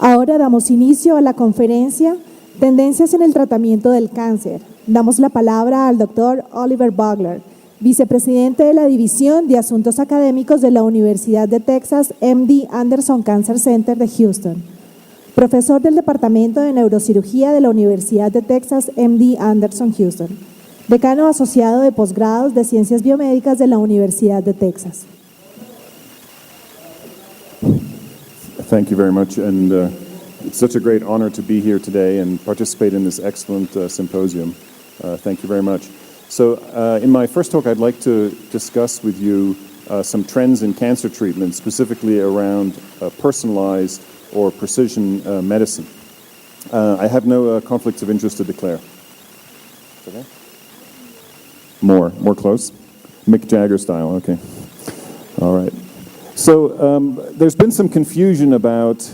Ahora damos inicio a la conferencia Tendencias en el tratamiento del cáncer. Damos la palabra al doctor Oliver Bugler, vicepresidente de la División de Asuntos Académicos de la Universidad de Texas MD Anderson Cancer Center de Houston, profesor del Departamento de Neurocirugía de la Universidad de Texas MD Anderson Houston, decano asociado de posgrados de Ciencias Biomédicas de la Universidad de Texas. Thank you very much, and it's such a great honor to be here today and participate in this excellent symposium. Thank you very much. So in my first talk, I'd like to discuss with you some trends in cancer treatment, specifically around personalized or precision medicine. I have no conflicts of interest to declare. Okay. More close? Mick Jagger style, okay. All right. So there's been some confusion about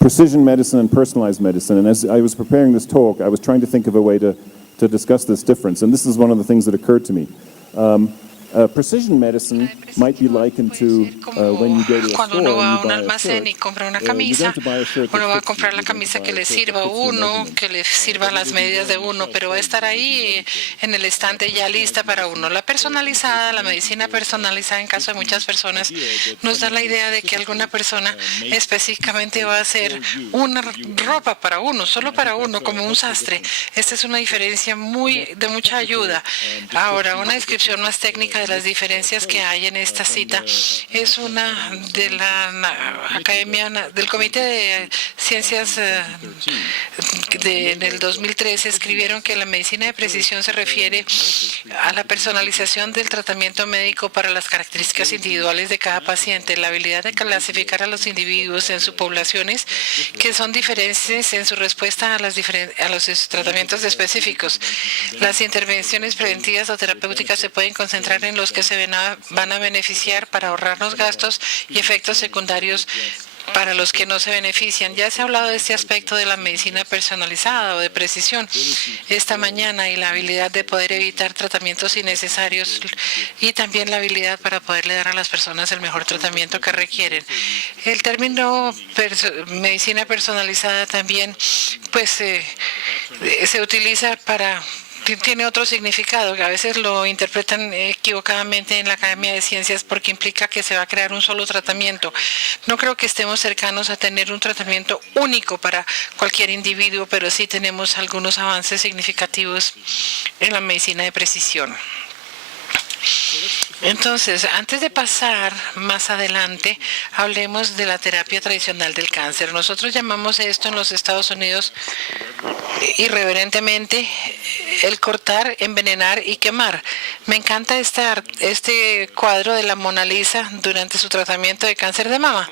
precision medicine and personalized medicine, and as I was preparing this talk, I was trying to think of a way to discuss this difference, and this is one of the things that occurred to me. Precision medicine might be likened to when you go to a store Cuando uno va a un and you buy a almacén y shirt. compra una You're going camisa, to buy a shirt that uno va a fits you. comprar la You're going to camisa buy que a le shirt sirva a that fits your uno, measurements. que le sirva las medidas de uno, pero va a estar ahí en el estante ya lista para uno. La personalizada, la medicina personalizada en caso de muchas personas, nos da la idea de que alguna persona específicamente va a hacer una ropa para uno, solo para uno, como un sastre. Esta es una diferencia de mucha ayuda. Ahora, una descripción más técnica de las diferencias que hay en esta cita es una de la Academia del Comité de Ciencias del 2013. Escribieron que la medicina de precisión se refiere a la personalización del tratamiento médico para las características individuales de cada paciente, la habilidad de clasificar a los individuos en sus poblaciones que son diferentes en su respuesta a los tratamientos específicos. Las intervenciones preventivas o terapéuticas se pueden concentrar en los que se van a beneficiar para ahorrarnos gastos y efectos secundarios para los que no se benefician. Ya se ha hablado de este aspecto de la medicina personalizada o de precisión esta mañana, y la habilidad de poder evitar tratamientos innecesarios y también la habilidad para poderle dar a las personas el mejor tratamiento que requieren. El término medicina personalizada también se utiliza tiene otro significado, que a veces lo interpretan equivocadamente en la Academia de Ciencias porque implica que se va a crear un solo tratamiento. No creo que estemos cercanos a tener un tratamiento único para cualquier individuo, pero sí tenemos algunos avances significativos en la medicina de precisión. Entonces, antes de pasar más adelante, hablemos de la terapia tradicional del cáncer. Nosotros llamamos esto en los Estados Unidos irreverentemente el cortar, envenenar y quemar. Me encanta este cuadro de la Mona Lisa durante su tratamiento de cáncer de mama.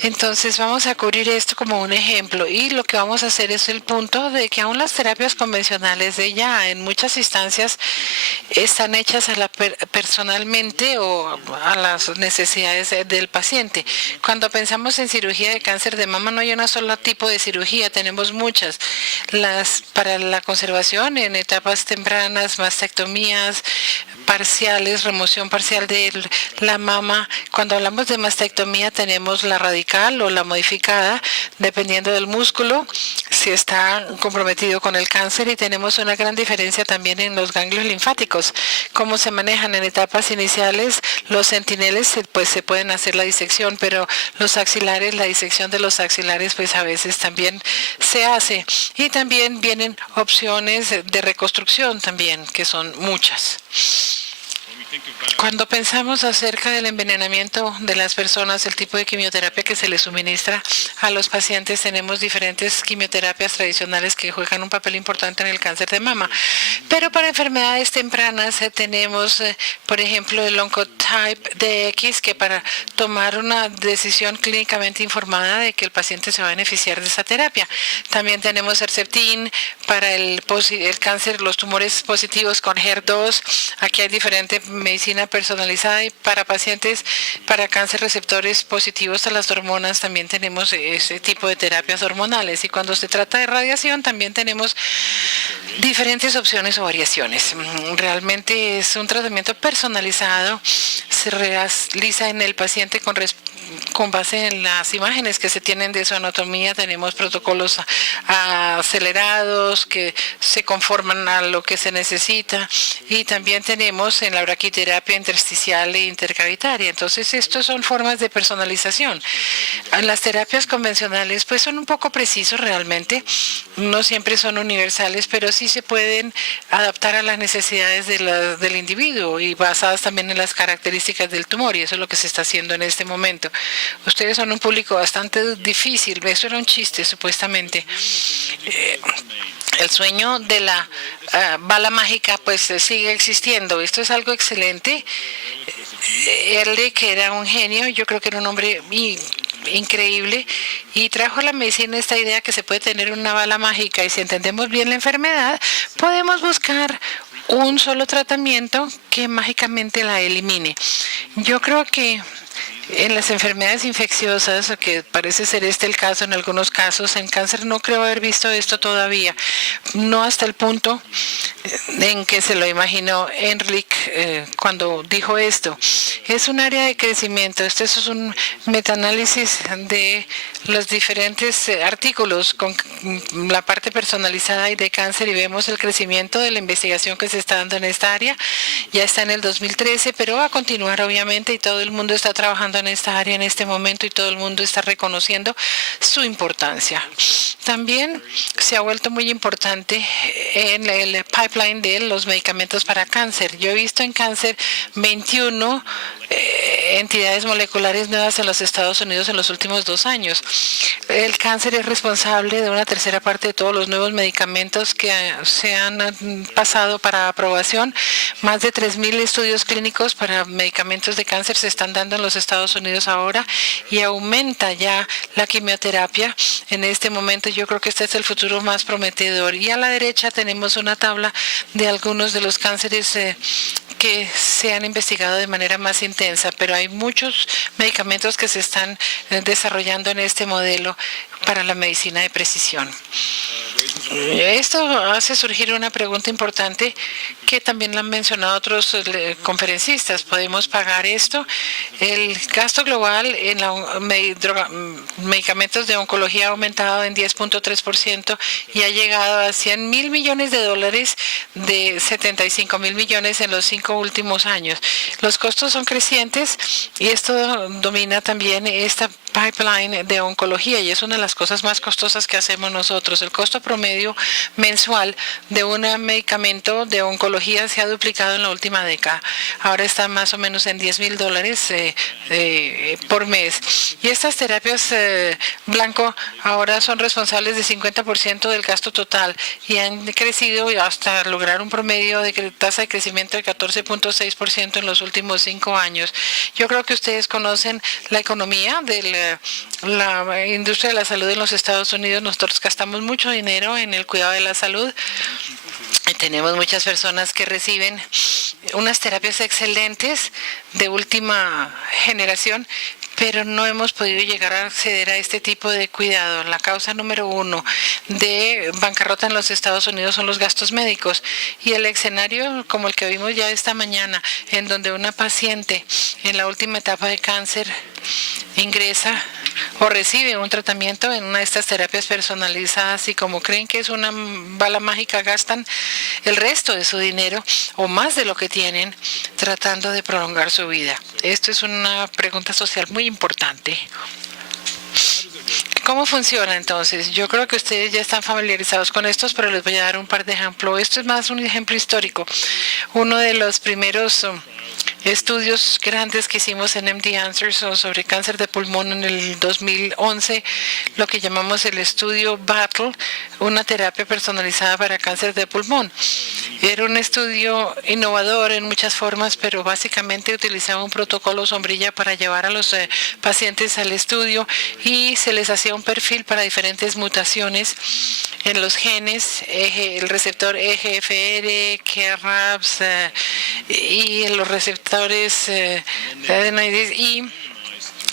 Entonces vamos a cubrir esto como un ejemplo, y lo que vamos a hacer es el punto de que aún las terapias convencionales de ya en muchas instancias están hechas personalmente o a las necesidades del paciente. Cuando pensamos en cirugía de cáncer de mama, no hay un solo tipo de cirugía, tenemos muchas. Para la conservación en etapas tempranas, mastectomías parciales, remoción parcial de la mama. Cuando hablamos de mastectomía tenemos la radical o la modificada, dependiendo del músculo, si está comprometido con el cáncer, y tenemos una gran diferencia también en los ganglios linfáticos, cómo se manejan en etapas iniciales. Los centineles se pueden hacer la disección, pero los axilares, la disección de los axilares a veces también se hace, y también vienen opciones de reconstrucción también, que son muchas. Cuando pensamos acerca del envenenamiento de las personas, el tipo de quimioterapia que se les suministra a los pacientes, tenemos diferentes quimioterapias tradicionales que juegan un papel importante en el cáncer de mama. Pero para enfermedades tempranas tenemos, por ejemplo, el Oncotype DX, que para tomar una decisión clínicamente informada de que el paciente se va a beneficiar de esa terapia. También tenemos Herceptin para el cáncer, los tumores positivos con HER2. Aquí hay diferentes medicina personalizada y para pacientes para cáncer receptores positivos a las hormonas también tenemos ese tipo de terapias hormonales. Y cuando se trata de radiación también tenemos diferentes opciones o variaciones. Realmente es un tratamiento personalizado, se realiza en el paciente con base en las imágenes que se tienen de su anatomía. Tenemos protocolos acelerados que se conforman a lo que se necesita y también tenemos en la braquiterapia intersticial e intercavitaria. Entonces, estas son formas de personalización. Las terapias convencionales pues son un poco precisos realmente, no siempre son universales, pero sí se pueden adaptar a las necesidades del individuo y basadas también en las características del tumor, y eso es lo que se está haciendo en este momento. Ustedes son un público bastante difícil, eso era un chiste supuestamente. El sueño de la bala mágica pues sigue existiendo, esto es algo excelente. Ehrlich, que era un genio, yo creo que era un hombre increíble, y trajo a la medicina esta idea que se puede tener una bala mágica, y si entendemos bien la enfermedad, podemos buscar un solo tratamiento que mágicamente la elimine. Yo creo que en las enfermedades infecciosas, que parece ser este el caso en algunos casos, en cáncer no creo haber visto esto todavía, no hasta el punto en que se lo imaginó Ehrlich cuando dijo esto. Es un área de crecimiento. Este es un metaanálisis de los diferentes artículos con la parte personalizada y de cáncer, y vemos el crecimiento de la investigación que se está dando en esta área. Ya está en el 2013, pero va a continuar obviamente, y todo el mundo está trabajando en esta área en este momento y todo el mundo está reconociendo su importancia. También se ha vuelto muy importante en el pipeline de los medicamentos para cáncer. Yo he visto en cáncer 21 entidades moleculares nuevas en los Estados Unidos en los últimos 2 años. El cáncer es responsable de una tercera parte de todos los nuevos medicamentos que se han pasado para aprobación. Más de 3,000 estudios clínicos para medicamentos de cáncer se están dando en los Estados Unidos ahora, y aumenta ya la quimioterapia. En este momento yo creo que este es el futuro más prometedor. Y a la derecha tenemos una tabla de algunos de los cánceres que se han investigado de manera más intensa, pero hay muchos medicamentos que se están desarrollando en este modelo para la medicina de precisión. Esto hace surgir una pregunta importante que también la han mencionado otros conferencistas. ¿Podemos pagar esto? El gasto global en medicamentos de oncología ha aumentado en 10.3% y ha llegado a 100,000 millones de dólares de 75,000 millones en los 5 últimos años. Los costos son crecientes y esto domina también esta pipeline de oncología, y es una de las cosas más costosas que hacemos nosotros. El costo promedio mensual de un medicamento de oncología se ha duplicado en la última década. Ahora está más o menos en $10,000 por mes. Y estas terapias blanco ahora son responsables de 50% del gasto total y han crecido hasta lograr un promedio de tasa de crecimiento de 14.6% en los últimos 5 años. Yo creo que ustedes conocen la economía de la industria de la salud en los Estados Unidos. Nosotros gastamos mucho dinero en el cuidado de la salud. Tenemos muchas personas que reciben unas terapias excelentes de última generación, pero no hemos podido llegar a acceder a este tipo de cuidado. La causa número 1 de bancarrota en los Estados Unidos son los gastos médicos, y el escenario como el que vimos ya esta mañana, en donde una paciente en la última etapa de cáncer ingresa o recibe un tratamiento en una de estas terapias personalizadas, y como creen que es una bala mágica, gastan el resto de su dinero o más de lo que tienen tratando de prolongar su vida. Esto es una pregunta social muy importante. ¿Cómo funciona entonces? Yo creo que ustedes ya están familiarizados con estos, pero les voy a dar un par de ejemplos. Esto es más un ejemplo histórico. Uno de los primeros estudios grandes que hicimos en MD Answers sobre cáncer de pulmón en el 2011, lo que llamamos el estudio Battle, una terapia personalizada para cáncer de pulmón. Era un estudio innovador en muchas formas, pero básicamente utilizaba un protocolo sombrilla para llevar a los pacientes al estudio, y se les hacía un perfil para diferentes mutaciones en los genes, el receptor EGFR, KRAS y los receptores de adenoides, y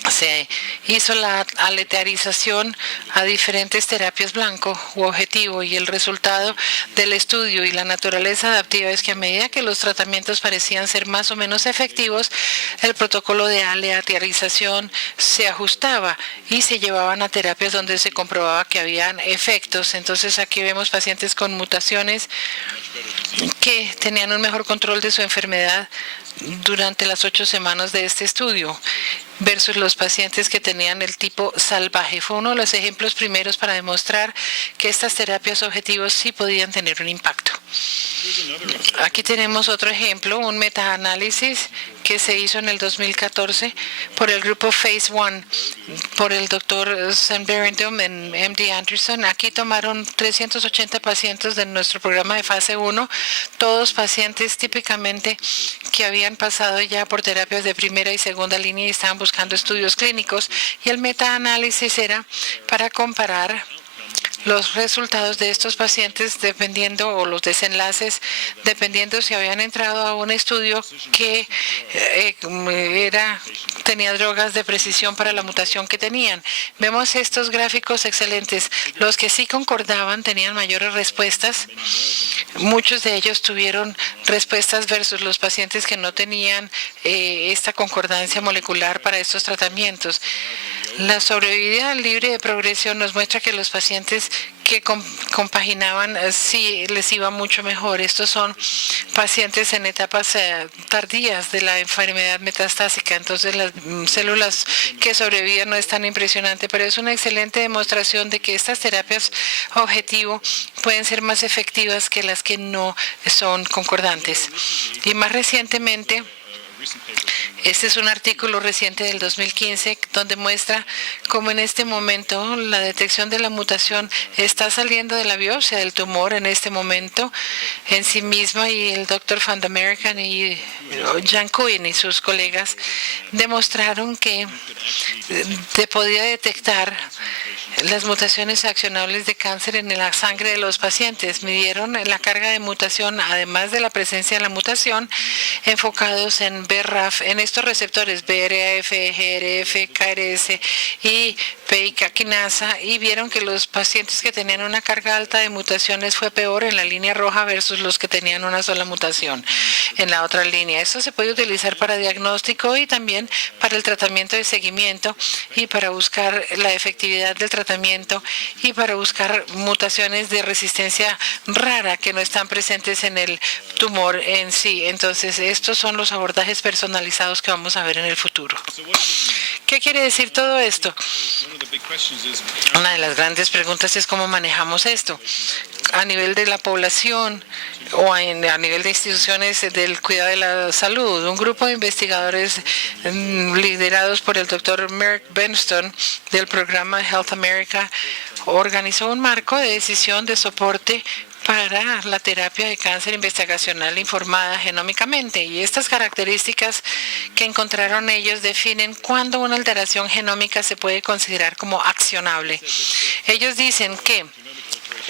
se hizo la aleatorización a diferentes terapias blanco u objetivo, y el resultado del estudio y la naturaleza adaptiva es que a medida que los tratamientos parecían ser más o menos efectivos, el protocolo de aleatorización se ajustaba y se llevaban a terapias donde se comprobaba que habían efectos. Entonces aquí vemos pacientes con mutaciones que tenían un mejor control de su enfermedad durante las 8 semanas de este estudio versus los pacientes que tenían el tipo salvaje. Fue uno de los ejemplos primeros para demostrar que estas terapias objetivos sí podían tener un impacto. Aquí tenemos otro ejemplo, un metaanálisis que se hizo en el 2014 por el grupo Phase 1, por el doctor Sam Berendum en MD Anderson. Aquí tomaron 380 pacientes de nuestro programa de fase 1, todos pacientes típicamente que habían pasado ya por terapias de primera y segunda línea y estaban buscando estudios clínicos, y el metaanálisis era para comparar los resultados de estos pacientes dependiendo, o los desenlaces, dependiendo si habían entrado a un estudio que tenía drogas de precisión para la mutación que tenían. Vemos estos gráficos excelentes. Los que sí concordaban tenían mayores respuestas. Muchos de ellos tuvieron respuestas versus los pacientes que no tenían esta concordancia molecular para estos tratamientos. La sobrevida libre de progresión nos muestra que los pacientes que compaginaban sí les iba mucho mejor. Estos son pacientes en etapas tardías de la enfermedad metastásica, entonces las células que sobrevivían no es tan impresionante, pero es una excelente demostración de que estas terapias objetivo pueden ser más efectivas que las que no son concordantes. Y más recientemente, este es un artículo reciente del 2015 donde muestra cómo en este momento la detección de la mutación está saliendo de la biopsia del tumor en este momento en sí misma, y el Dr. Van der Merken y Jan Kuyn y sus colegas demostraron que se podía detectar las mutaciones accionables de cáncer en la sangre de los pacientes. Midieron la carga de mutación, además de la presencia de la mutación, enfocados en BRAF, en estos receptores BRAF, GRF, KRS y PI3 quinasa, y vieron que los pacientes que tenían una carga alta de mutaciones fue peor en la línea roja versus los que tenían una sola mutación en la otra línea. Esto se puede utilizar para diagnóstico y también para el tratamiento de seguimiento, y para buscar la efectividad del tratamiento, y para buscar mutaciones de resistencia rara que no están presentes en el tumor en sí. Entonces, estos son los abordajes personalizados que vamos a ver en el futuro. ¿Qué quiere decir todo esto? Una de las grandes preguntas es cómo manejamos esto a nivel de la población o a nivel de instituciones del cuidado de la salud. Un grupo de investigadores liderados por el Dr. Merck Benston del programa Health America organizó un marco de decisión de soporte para la terapia de cáncer investigacional informada genómicamente, y estas características que encontraron ellos definen cuándo una alteración genómica se puede considerar como accionable. Ellos dicen que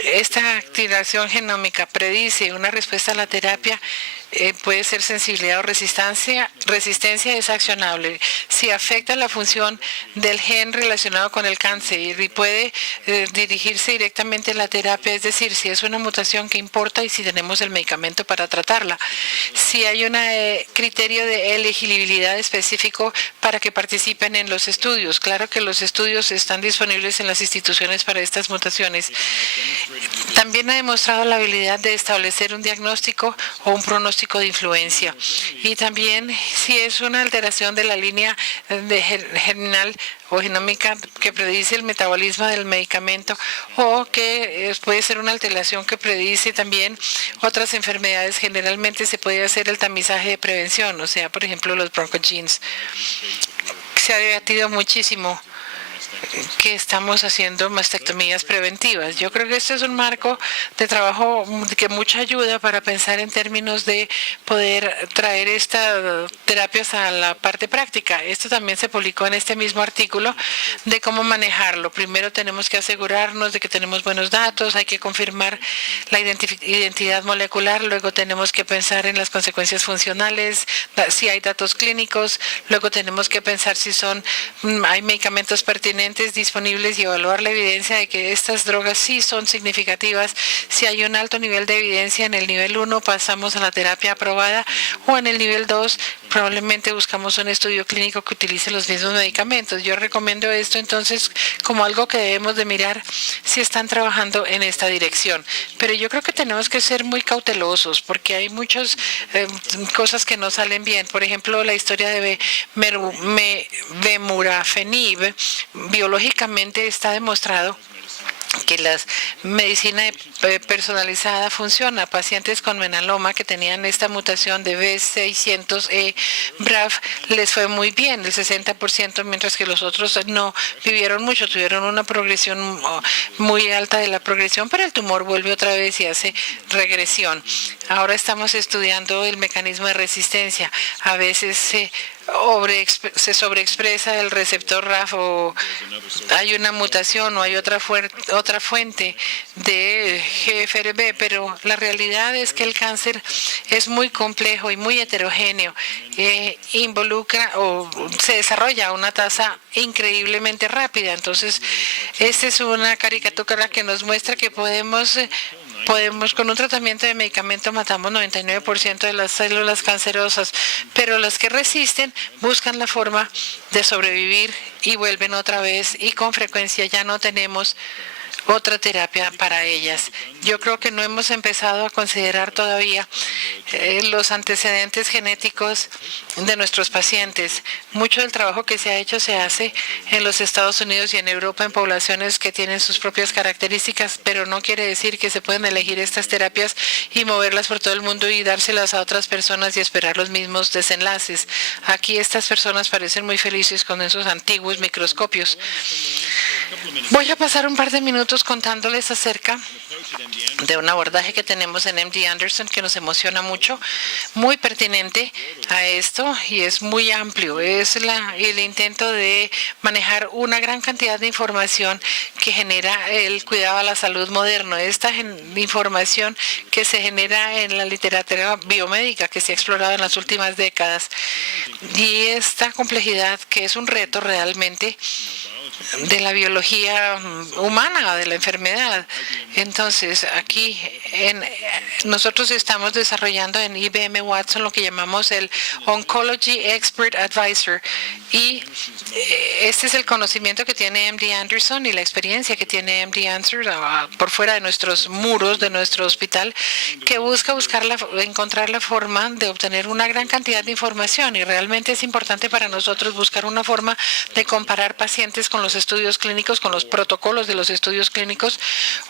esta alteración genómica predice una respuesta a la terapia, puede ser sensibilidad o resistencia es accionable. Si afecta la función del gen relacionado con el cáncer y puede dirigirse directamente a la terapia, es decir, si es una mutación que importa y si tenemos el medicamento para tratarla. Si hay un criterio de elegibilidad específico para que participen en los estudios. Claro que los estudios están disponibles en las instituciones para estas mutaciones. También ha demostrado la habilidad de establecer un diagnóstico o un pronóstico de influencia, y también si es una alteración de la línea germinal o genómica que predice el metabolismo del medicamento, o que puede ser una alteración que predice también otras enfermedades. Generalmente se puede hacer el tamizaje de prevención, o sea, por ejemplo, los broncogenes. Se ha debatido muchísimo que estamos haciendo mastectomías preventivas. Yo creo que este es un marco de trabajo que mucha ayuda para pensar en términos de poder traer estas terapias a la parte práctica. Esto también se publicó en este mismo artículo de cómo manejarlo. Primero tenemos que asegurarnos de que tenemos buenos datos, hay que confirmar la identidad molecular, luego tenemos que pensar en las consecuencias funcionales, si hay datos clínicos, luego tenemos que pensar si hay medicamentos pertinentes disponibles y evaluar la evidencia de que estas drogas sí son significativas. Si hay un alto nivel de evidencia en el nivel 1, pasamos a la terapia aprobada, o en el nivel 2, probablemente buscamos un estudio clínico que utilice los mismos medicamentos. Yo recomiendo esto entonces como algo que debemos de mirar si están trabajando en esta dirección. Pero yo creo que tenemos que ser muy cautelosos porque hay muchas cosas que no salen bien. Por ejemplo, la historia de vemurafenib, biológicamente está demostrado que la medicina personalizada funciona. Pacientes con melanoma que tenían esta mutación de B600E BRAF les fue muy bien, el 60%, mientras que los otros no vivieron mucho, tuvieron una progresión muy alta de la progresión, pero el tumor vuelve otra vez y hace regresión. Ahora estamos estudiando el mecanismo de resistencia. A veces se sobreexpresa el receptor RAF, o hay una mutación, o hay otra fuente de GFRB, pero la realidad es que el cáncer es muy complejo y muy heterogéneo. Involucra o se desarrolla a una tasa increíblemente rápida. Entonces, esta es una caricatura que nos muestra que podemos, con un tratamiento de medicamento matamos 99% de las células cancerosas, pero las que resisten buscan la forma de sobrevivir y vuelven otra vez, y con frecuencia ya no tenemos otra terapia para ellas. Yo creo que no hemos empezado a considerar todavía los antecedentes genéticos de nuestros pacientes. Mucho del trabajo que se ha hecho se hace en los Estados Unidos y en Europa en poblaciones que tienen sus propias características, pero no quiere decir que se pueden elegir estas terapias y moverlas por todo el mundo y dárselas a otras personas y esperar los mismos desenlaces. Aquí estas personas parecen muy felices con esos antiguos microscopios. Voy a pasar un par de minutos contándoles acerca de un abordaje que tenemos en MD Anderson que nos emociona mucho, muy pertinente a esto y es muy amplio. Es el intento de manejar una gran cantidad de información que genera el cuidado a la salud moderno. Esta información que se genera en la literatura biomédica que se ha explorado en las últimas décadas, y esta complejidad que es un reto realmente de la biología humana, de la enfermedad. Entonces, aquí nosotros estamos desarrollando en IBM Watson lo que llamamos el Oncology Expert Advisor, y este es el conocimiento que tiene MD Anderson y la experiencia que tiene MD Anderson por fuera de nuestros muros de nuestro hospital, que busca encontrar la forma de obtener una gran cantidad de información, y realmente es importante para nosotros buscar una forma de comparar pacientes con los estudios clínicos, con los protocolos de los estudios clínicos,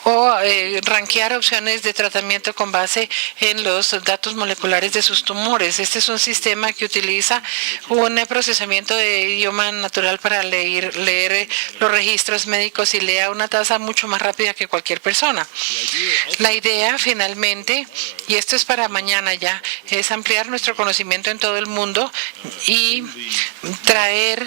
o rankear opciones de tratamiento con base en los datos moleculares de sus tumores. Este es un sistema que utiliza un procesamiento de idioma natural para leer los registros médicos y lee a una tasa mucho más rápida que cualquier persona. La idea, finalmente, y esto es para mañana ya, es ampliar nuestro conocimiento en todo el mundo y traer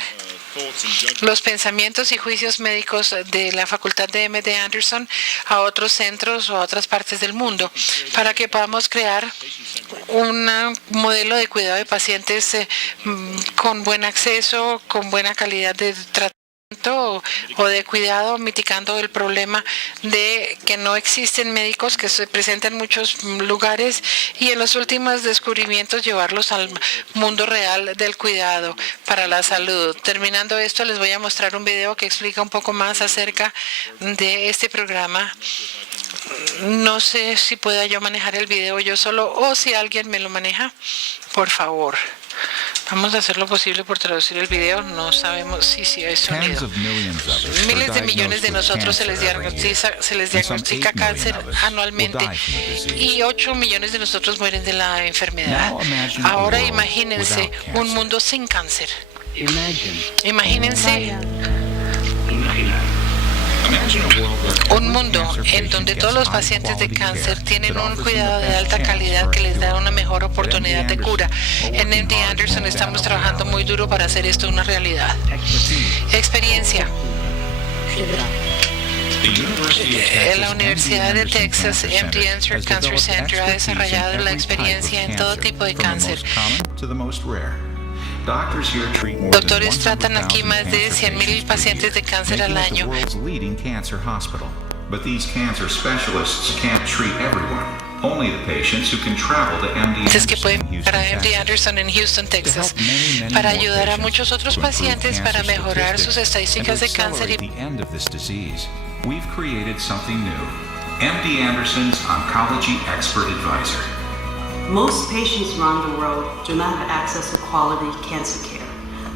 los pensamientos y juicios médicos de la Facultad de MD Anderson a otros centros o a otras partes del mundo, para que podamos crear un modelo de cuidado de pacientes con buen acceso, con buena calidad de tratamiento o de cuidado, mitigando el problema de que no existen médicos que se presentan en muchos lugares, y en los últimos descubrimientos llevarlos al mundo real del cuidado para la salud. Terminando esto, les voy a mostrar un video que explica un poco más acerca de este programa. No sé si pueda yo manejar el video yo solo, o si alguien me lo maneja, por favor. Vamos a hacer lo posible por traducir el video. No sabemos si hay sonido. Miles de millones de nosotros se les diagnostica cáncer anualmente, y 8 millones de nosotros mueren de la enfermedad. Ahora imagínense un mundo sin cáncer. Imagínense Un mundo en donde todos los pacientes de cáncer tienen un cuidado de alta calidad que les da una mejor oportunidad de cura. En MD Anderson estamos trabajando muy duro para hacer esto una realidad. Experiencia. En la Universidad de Texas, MD Anderson Cancer Center ha desarrollado la experiencia en todo tipo de cáncer. Doctores tratan aquí más de 100,000 pacientes de cáncer al año. Pacientes que pueden ir a MD Anderson en Houston, Texas, para ayudar a muchos otros pacientes para mejorar sus estadísticas de cáncer. We've created something new. MD Anderson's Oncology Expert Advisor. Most patients around the world do not have access to quality cancer care.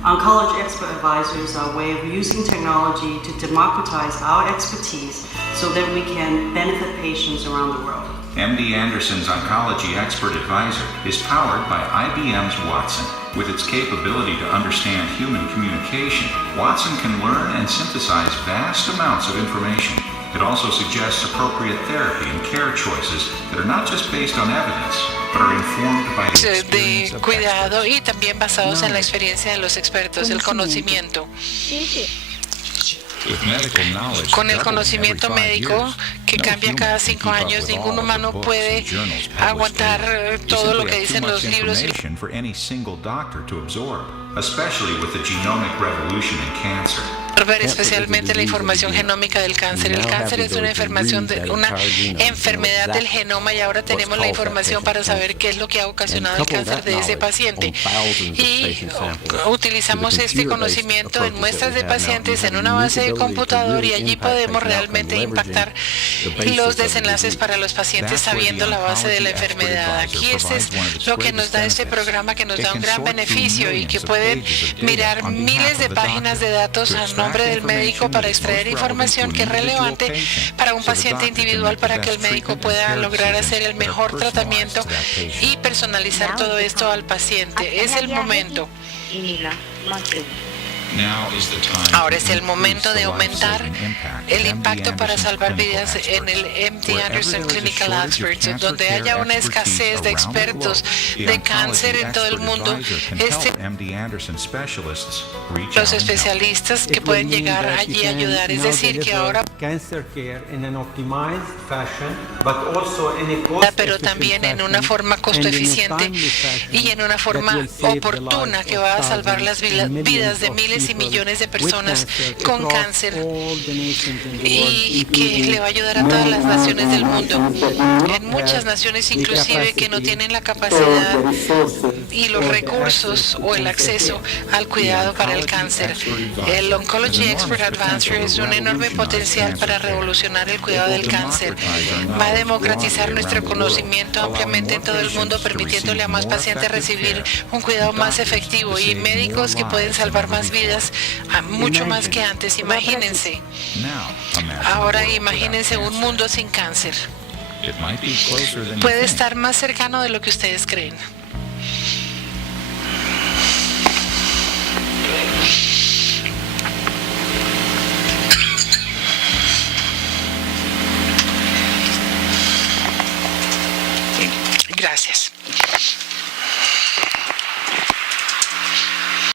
Oncology Expert Advisors are a way of using technology to democratize our expertise so that we can benefit patients around the world. MD Anderson's Oncology Expert Advisor is powered by IBM's Watson. With its capability to understand human communication, Watson can learn and synthesize vast amounts of information. It also suggests appropriate therapy and care choices that are not just based on evidence, but are informed by the experience De of cuidado experts. y también basados en la experiencia de los expertos, el conocimiento. Con el conocimiento médico que cambia cada 5 años, ningún humano puede aguantar todo lo que dicen los libros. For any single doctor to absorb, especially with the genomic revolution in cancer. Especialmente la información genómica del cáncer. El cáncer es una enfermedad del genoma y ahora tenemos la información para saber qué es lo que ha ocasionado el cáncer de ese paciente. Y utilizamos este conocimiento en muestras de pacientes en una base de computador y allí podemos realmente impactar los desenlaces para los pacientes sabiendo la base de la enfermedad. Aquí este es lo que nos da este programa, que nos da un gran beneficio y que pueden mirar miles de páginas de datos a nombre del médico para extraer información que es relevante para un paciente individual para que el médico pueda lograr hacer el mejor tratamiento y personalizar todo esto al paciente. Es el momento. Ahora es el momento de aumentar el impacto para salvar vidas en el MD Anderson Clinical Experts, donde haya una escasez de expertos de cáncer en todo el mundo. Los especialistas que pueden llegar allí a ayudar, es decir, que ahora, pero también en una forma costo eficiente y en una forma oportuna que va a salvar las vidas de miles y millones de personas con cáncer y que le va a ayudar a todas las naciones del mundo. En muchas naciones inclusive que no tienen la capacidad y los recursos o el acceso al cuidado para el cáncer. El Oncology Expert Advisor es un enorme potencial para revolucionar el cuidado del cáncer. Va a democratizar nuestro conocimiento ampliamente en todo el mundo, permitiéndole a más pacientes recibir un cuidado más efectivo y médicos que pueden salvar más vidas, mucho más que antes. Imagínense. Ahora imagínense un mundo sin cáncer. Puede estar más cercano de lo que ustedes creen. Gracias.